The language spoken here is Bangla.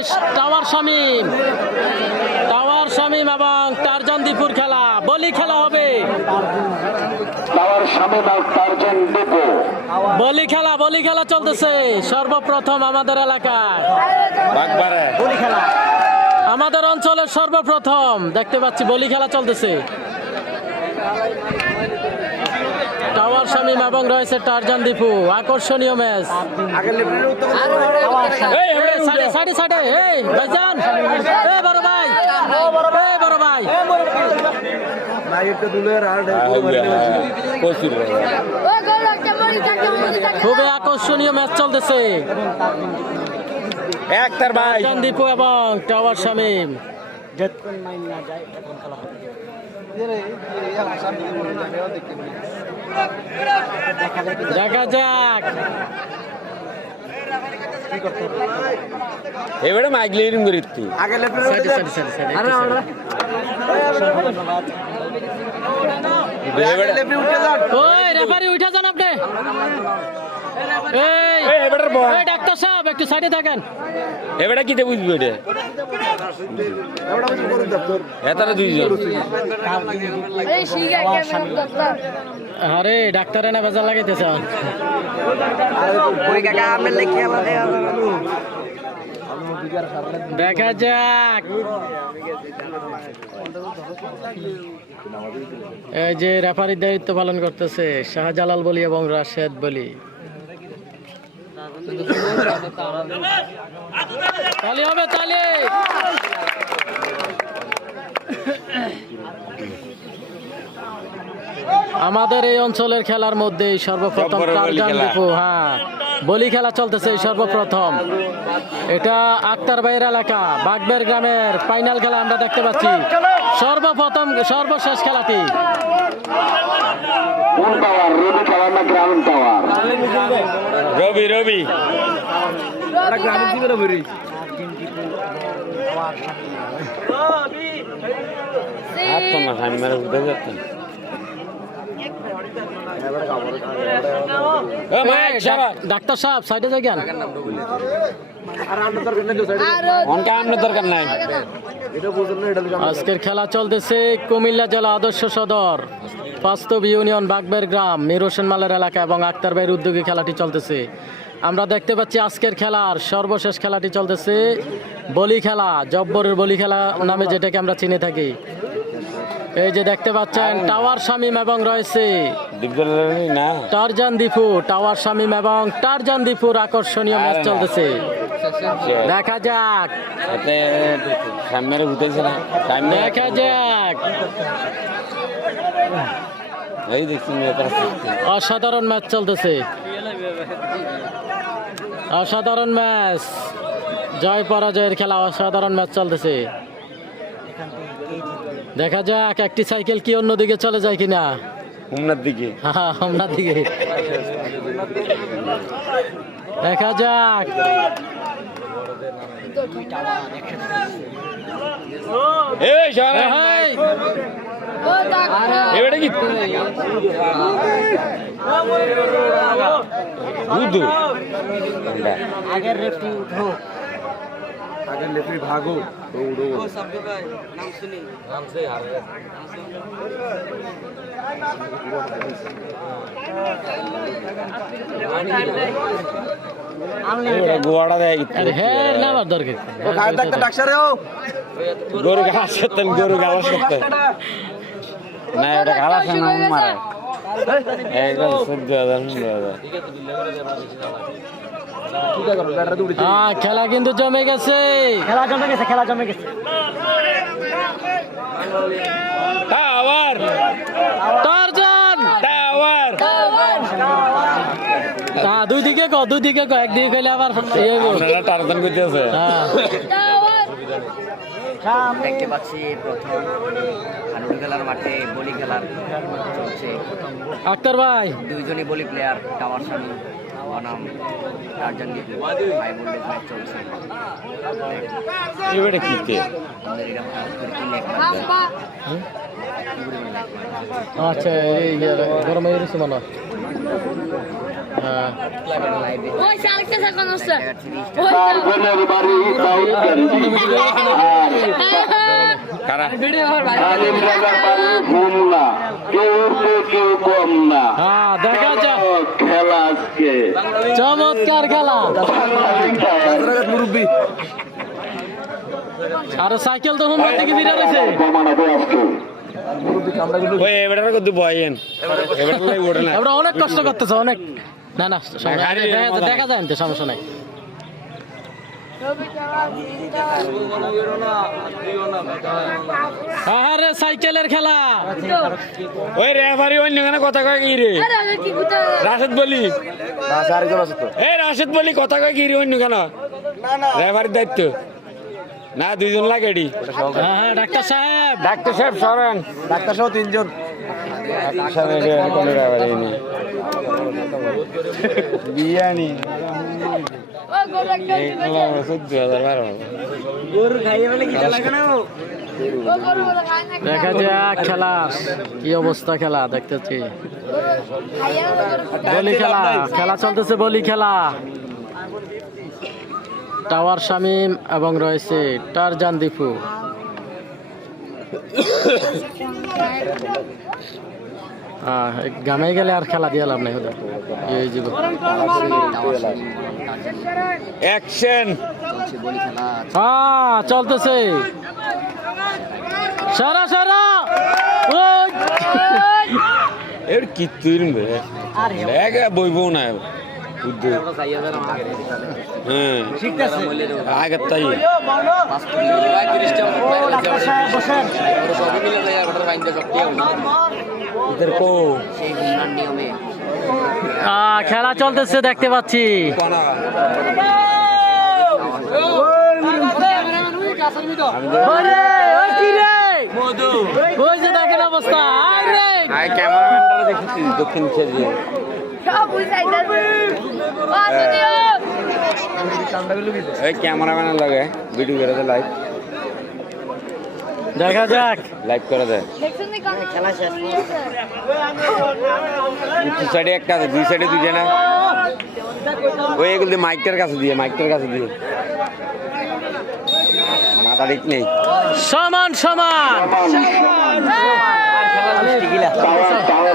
শেষ। টাওয়ার শামীম এবং টারজান দীপুর খেলা, বলি খেলা হবে। টাওয়ার শামীম আর টারজান দীপু। বলি খেলা চলতেছে সর্বপ্রথম আমাদের এলাকায়। বলি খেলা আমাদের অঞ্চলের সর্বপ্রথম দেখতে পাচ্ছি বলি খেলা চলতেছে। টাওয়ার শামীম এবং রয়েছে টারজান দীপু, আকর্ষণীয় ম্যাচ। ভাইজান, বড় ভাই, বড় ভাই, খুবই আকর্ষণীয় ম্যাচ চলতেছে। টারজান দীপু এবং টাওয়ার শামীম। দেখা যাক এবারে মাইগ্লেরিং করিতি ওই রেফারি উঠে যান আপনি। এই ডাক্তার সাহেব একটু সাইডে থাকেন। এবারে কিতে বুঝবো এটা এতারা দুইজন আরে ডাক্তারে না বেজার লাগাইতেছ। দেখা যাক এই যে রেফারির দায়িত্ব পালন করতেছে শাহজালাল বলি এবং রাশেদ বলি। তালি হবে, তালি। আমাদের এই অঞ্চলের খেলার মধ্যে সর্বপ্রথম টারজান দীপু, হ্যাঁ, বলি খেলা চলতেছে সর্বপ্রথম। এটা আক্তার ভাইয়ের এলাকা বাগবের গ্রামের ফাইনাল খেলা আমরা দেখতে পাচ্ছি। সর্বপ্রথম সর্বশেষ খেলাটি রবি ডাক্তার সাহেব সাইডে যাই দরকার নাই। আজকের খেলা চলতেছে কুমিল্লা জেলা আদর্শ সদর বাস্তব ইউনিয়ন বাগবের গ্রাম মীর হোসেন মালের এলাকা এবং আক্তার ভাইয়ের উদ্যোগে খেলাটি চলতেছে। আমরা দেখতে পাচ্ছি আজকের খেলার সর্বশেষ খেলাটি চলতেছে বলি খেলা, জব্বরের বলি খেলা নামে যেটাকে আমরা চিনে থাকি। এই যে দেখতে পাচ্ছেন টাওয়ার শামীম এবং রয়েছে টারজান দীপু। টাওয়ার শামীম এবং টারজান দীপুর আকর্ষণীয় ম্যাচ চলতেছে। দেখা যাক, দেখা যাক। অসাধারণ ম্যাচ চলতেছে, অসাধারণ ম্যাচ, জয় পরাজয়ের খেলা, অসাধারণ ম্যাচ চলতেছে। দেখা যাক একটি সাইকেল কি অন্যদিকে চলে যায় কিনা। হোমনার দিকে, হ্যাঁ, হোমনার দিকে। দেখা যাক। আগের রেফারি উঠো, আগের রেফারি ভাগো, দৌড়ো। গোয়াড়া দেয় গরু গাছ করতেন, গরু গাছ করতেন না, ওটা গাছ মারা একদম 14,000। খেলা কিন্তু জমে গেছে, খেলা জমে গেছে, খেলা জমে গেছে। Tower, Tarzan, tower. দুই দিকে একদিকে কইলে আবার টারজান করতেছে। দেখতে পাচ্ছি প্রথম হানুন খেলার মাঠে বলি খেলার চলছে। আক্তার ভাই দুইজনই বলি প্লেয়ার, টাওয়ার শামীম বনাম টারজান দীপু ভাই বললে ম্যাচ চলছে। এবারে কিতে আমাদের এটা আচ্ছা এই গরমে মনে হ্যাঁ। ওই সালকে সাকন আছে তার বোনের বাড়ি দাউদকান্দি আর কারা আলিম রাজার বাড়ি খুলনা। কেউ তো কেউ কম না। হ্যাঁ, দেখা যাক। খেলা আজকে চমৎকার খেলা। আর সাইকেল তো হোম থেকে ফিরে রয়েছে। কমানো আজকে ওই এবারে কত বয়েন এবারে লাই ওঠে না আমরা অনেক কষ্ট করতেছে অনেক। না না সমস্যা নাই, দেখা যায় না, সমস্যা নাই। আরে সাইকেলের খেলা। ওই রেফারি অন্য কেন কথা কয় কি রে আরে আগে কি কথা রাশেদ বলি এই রাশেদ বলি কথা কয় কি রে অন্য কেন রেফারির দায়িত্ব না দুইজন লাগে এডি হ্যাঁ, ডাক্তার সাহেব। ডাক্তার সাহেব সরেন ডাক্তার সহ তিনজন বিয়ানি ও গোল একটা ও গোল বলে খায় না দেখা যাক খেলা কি অবস্থা। খেলা দেখতেছি খাইয়া বলি খেলা, খেলা চলতেছে বলি খেলা। টাওয়ার শামিম এবং রয়েছে টারজান দীপু। গামে গেলে আর খেলা দিয়ে লাভ নাই ওদের এই জীবন। অ্যাকশন চলছে বলি খেলা। হ্যাঁ, চলতেছে সারা সারা। ওই এর কি তুই লেগে বইবো না উদ্যোগ হ্যাঁ আগে তাই ইধর কো সেই হুমরার নিয়মে খেলা চলতেছে দেখতে পাচ্ছি। ওরে, ওই কি রে? ওই যে দেখেন অবস্থা। আয় রে। ক্যামেরাম্যানটা দেখেছি দক্ষিণ দিকে সব ওই সাইডে ও যদিও এই ক্যামেরাম্যানের লাগে ভিডিও করে দে দেখা যাক। লাইভ করে দে দেখছেন নি কোন খেলা শেষ দুই সাইডে একটা আছে দুই সাইডে দুইটা না ওই এগুলো মাইকটার কাছে দিয়ে মাথা ঠিক নেই সমান সমান। টাওয়ার